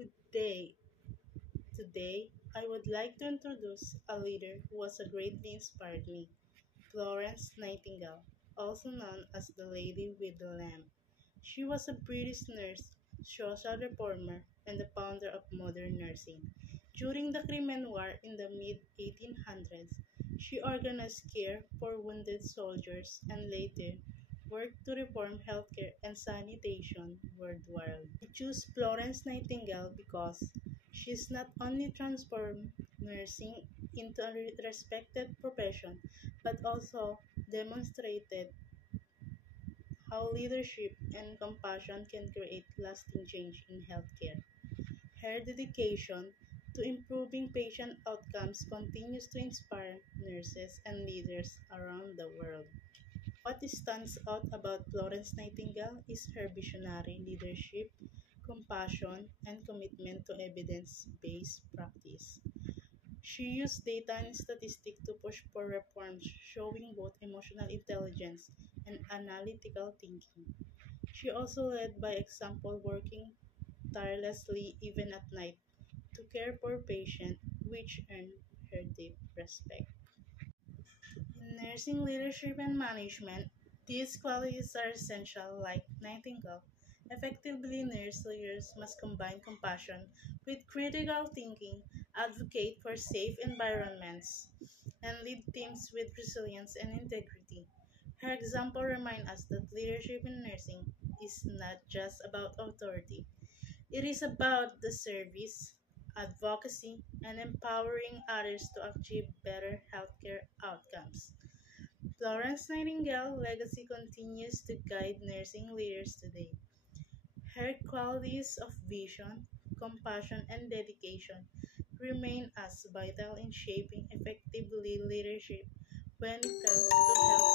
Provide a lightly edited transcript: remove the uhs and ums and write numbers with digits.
Good day. Today, I would like to introduce a leader who has greatly inspired me, Florence Nightingale, also known as the Lady with the Lamp. She was a British nurse, social reformer, and the founder of modern nursing. During the Crimean War in the mid 1800s, she organized care for wounded soldiers and later worked to reform healthcare and sanitation worldwide. I choose Florence Nightingale because she's not only transformed nursing into a respected profession but also demonstrated how leadership and compassion can create lasting change in healthcare. Her dedication to improving patient outcomes continues to inspire nurses and leaders around the world. What stands out about Florence Nightingale is her visionary leadership, compassion, and commitment to evidence based practice. She used data and statistics to push for reforms, showing both emotional intelligence and analytical thinking. She also led by example, working tirelessly even at night to care for patients, which earned her deep respect. In nursing leadership and management, these qualities are essential, like Nightingale. Effectively, nurse leaders must combine compassion with critical thinking, advocate for safe environments, and lead teams with resilience and integrity. Her example reminds us that leadership in nursing is not just about authority, it is about the service, advocacy, and empowering others to achieve better healthcare outcomes. Florence Nightingale's legacy continues to guide nursing leaders today. Her qualities of vision, compassion, and dedication remain as vital in shaping effective leadership when it comes to